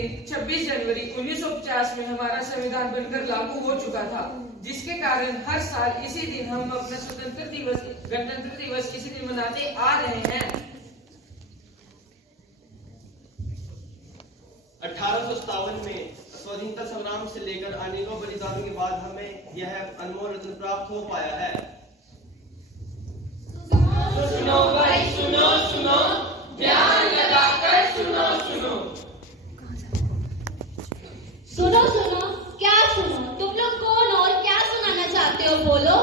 दिन 26 जनवरी 1950 में हमारा संविधान बनकर लागू हो चुका था, जिसके कारण हर साल इसी दिन हम अपना स्वतंत्र दिवस, गणतंत्र दिवस इसी दिन मनाते आ रहे हैं। 1857 में स्वतंत्रता संग्राम से लेकर अनेकों बलिदानों के बाद हमें यह अनमोल रत्न प्राप्त हो पाया है। सुनो भाई, सुनो सुनो, ध्यान लगाकर सुनो सुनो। सुनो सुनो, क्या सुनो? तुम लोग कौन और क्या सुनाना चाहते हो, बोलो।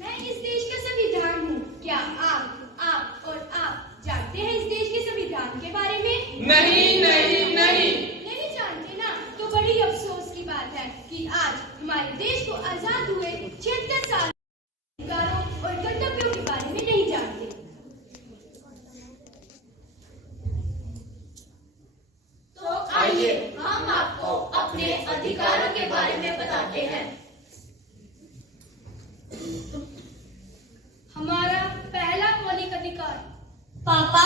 मैं इस देश का संविधान हूँ। क्या आप और आप जानते हैं इस देश के संविधान के बारे में? नहीं नहीं नहीं। नहीं जानते ना, तो बड़ी अफसोस की बात है कि आज हमारे देश को आजाद हुए 76 साल अधिकारों और कर्तव्यों के बारे में नहीं जानते। तो आइए हम आपको अपने अधिकारों के बारे में बताते हैं। हमारा पहला मौलिक अधिकार। पापा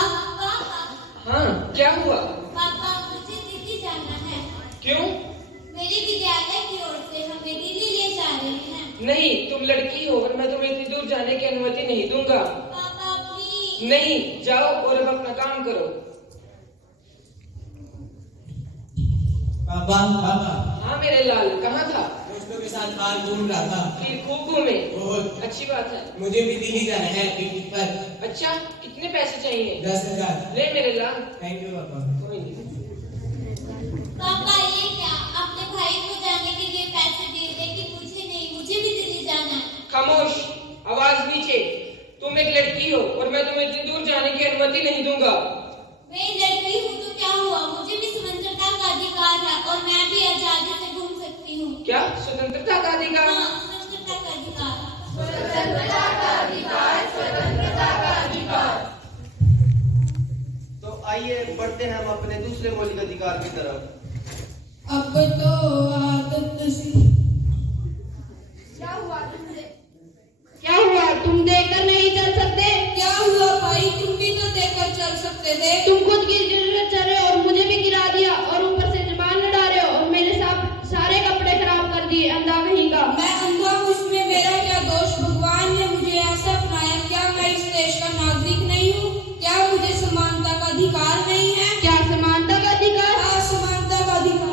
हाँ, क्या हुआ? पापा, मुझे दिल्ली जाना है। क्यों? मेरे विद्यालय की ओर से हमें दिल्ली ले जा रहे हैं। नहीं, तुम लड़की हो और मैं तुम्हें इतनी दूर जाने की अनुमति नहीं दूंगा। पापा प्लीज। नहीं, जाओ और अब अपना काम करो। पापा पापा, हाँ मेरे लाल, कहाँ था? दोस्तों के साथ बाहर घूम रहा था। फिर खूब घूमे? बहुत। अच्छी बात है। मुझे भी दिल्ली जाना है पिकनिक पर। अच्छा, कितने पैसे चाहिए? 10,000। ले मेरे लाल। थैंक यू पापा। कोई नहीं। पापा, ये क्या? अपने भाई को जाने के लिए पैसे दिए, लेकिन मुझे नहीं, मुझे भी दिल्ली जाना है। खामोश, आवाज नीचे। तुम एक लड़की हो और मैं तुम्हें इतनी दूर जाने की अनुमति नहीं दूंगा। मैं लड़की हूँ तो क्या हुआ? मुझे भी स्वतंत्रता का अधिकार है और मैं भी आजादी से घूम सकती हूँ। क्या? स्वतंत्रता का अधिकार? हाँ, स्वतंत्रता का अधिकार। स्वतंत्रता का अधिकार, स्वतंत्रता का अधिकार। तो आइए बढ़ते हैं हम अपने दूसरे मौलिक अधिकार की तरफ। अब तो आदत सी। क्या हुआ तुमसे? क्या हुआ? तुम देखकर नहीं चल सकते? क्या हुआ भाई? तुम भी तो देखकर चल सकते थे। तुम खुद की जरूरत चल रहे हो और मुझे भी गिरा दिया और ऊपर से जुबान लड़ा रहे हो और मेरे सारे कपड़े खराब कर दिए। अंधा कहीं का। मैं अंधा हूँ, इसमें मेरा क्या दोष? भगवान ने मुझे ऐसा बनाया। क्या मैं इस देश का नागरिक नहीं हूँ? क्या मुझे समानता का अधिकार नहीं है? क्या समानता का अधिकार? हाँ, समानता का अधिकार।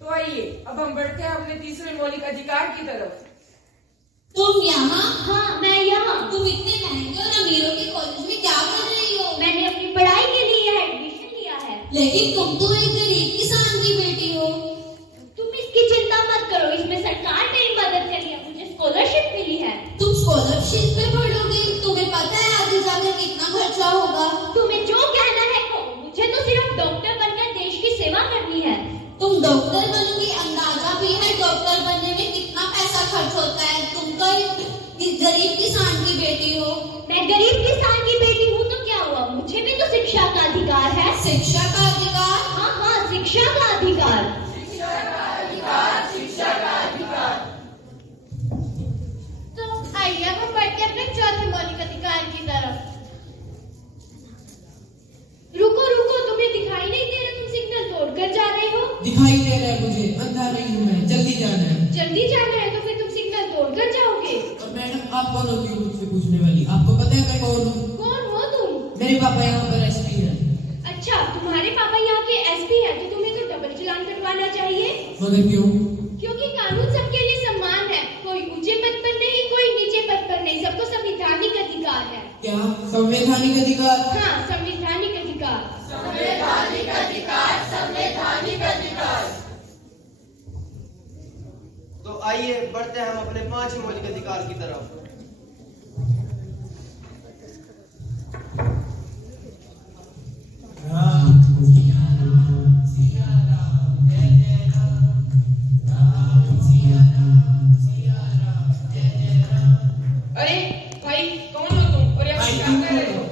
तो आइए अब हम बढ़ते हैं अपने तीसरे मौलिक अधिकार की तरफ। तुम यहाँ? हाँ, मैं यहाँ। तुम इतने महंगे और अमीरों के कॉलेज में क्या कर रही हो? मैंने अपनी पढ़ाई के लिए यहाँ एडमिशन लिया है। लेकिन तुम तो एक गरीब किसान की बेटी हो। तुम इसकी चिंता मत करो, इसमें सरकार मेरी मदद के लिए मुझे स्कॉलरशिप मिली है। तुम स्कॉलरशिप पे पढ़ोगे? तुम्हें पता है आगे जाकर कितना खर्चा होगा? तुम्हें जो कहना है कहो, मुझे तो सिर्फ डॉक्टर बनकर देश की सेवा करनी है। तुम डॉक्टर बनोगी, अंदाजा भी है डॉक्टर बनने में कितना पैसा खर्च होता है। तुम तो गरीब किसान की बेटी हो। मैं गरीब किसान की बेटी हूँ तो क्या हुआ? मुझे भी तो शिक्षा का अधिकार है। शिक्षा का अधिकार? हाँ हाँ, शिक्षा का अधिकार। शिक्षा का अधिकार, शिक्षा का अधिकार। तो आइए हम बढ़ते अपने चौथे मौलिक अधिकार की तरफ। रुको रुको, तुम्हें दिखाई नहीं दे रहा? तुम सिग्नल तोड़कर जा रहे हो। दिखाई दे रहा है मुझे, अंधा नहीं हूँ मैं। जल्दी जाना है। जल्दी जाना है तो फिर तुम सिग्नल तोड़कर जाओगे। और मैडम, आप कौन होती हो मुझसे पूछने वाली? आपको पता है मैं कौन हूँ? कौन हो तुम? मेरे पापा यहाँ पर एसपी हैं। अच्छा, तुम्हारे पापा यहाँ के एसपी हैं, तो तुम्हें तो डबल चालान कटवाना चाहिए। मगर क्यों? क्योंकि कानून सबके लिए समान है। कोई ऊंचे पद पर नहीं, कोई नीचे पद पर नहीं, सबको संवैधानिक अधिकार है। क्या संवैधानिक अधिकार? हाँ, संवैधानिक अधिकार। संवैधानिक अधिकार, संवैधानिक अधिकार। तो आइए बढ़ते हैं हम अपने पांचवें मौलिक अधिकार की तरफ। अरे भाई, कौन हो तुम और यहाँ भाई, क्या तुम कर रहे हो?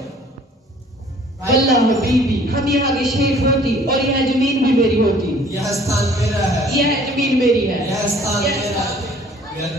अल्लाह हबीबी, हम यहाँ के शेख होती और यह जमीन भी मेरी होती। यह स्थान मेरा है। यह जमीन मेरी है। यह स्थान यह मेरा स्थान- है।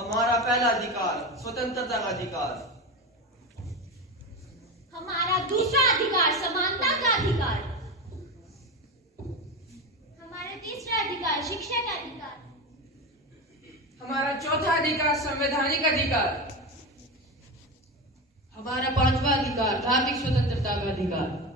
हमारा पहला अधिकार स्वतंत्रता का अधिकार। हमारा दूसरा अधिकार समानता का अधिकार। हमारा तीसरा अधिकार शिक्षा का अधिकार। हमारा चौथा अधिकार संवैधानिक अधिकार। हमारा पांचवा अधिकार धार्मिक स्वतंत्रता का अधिकार।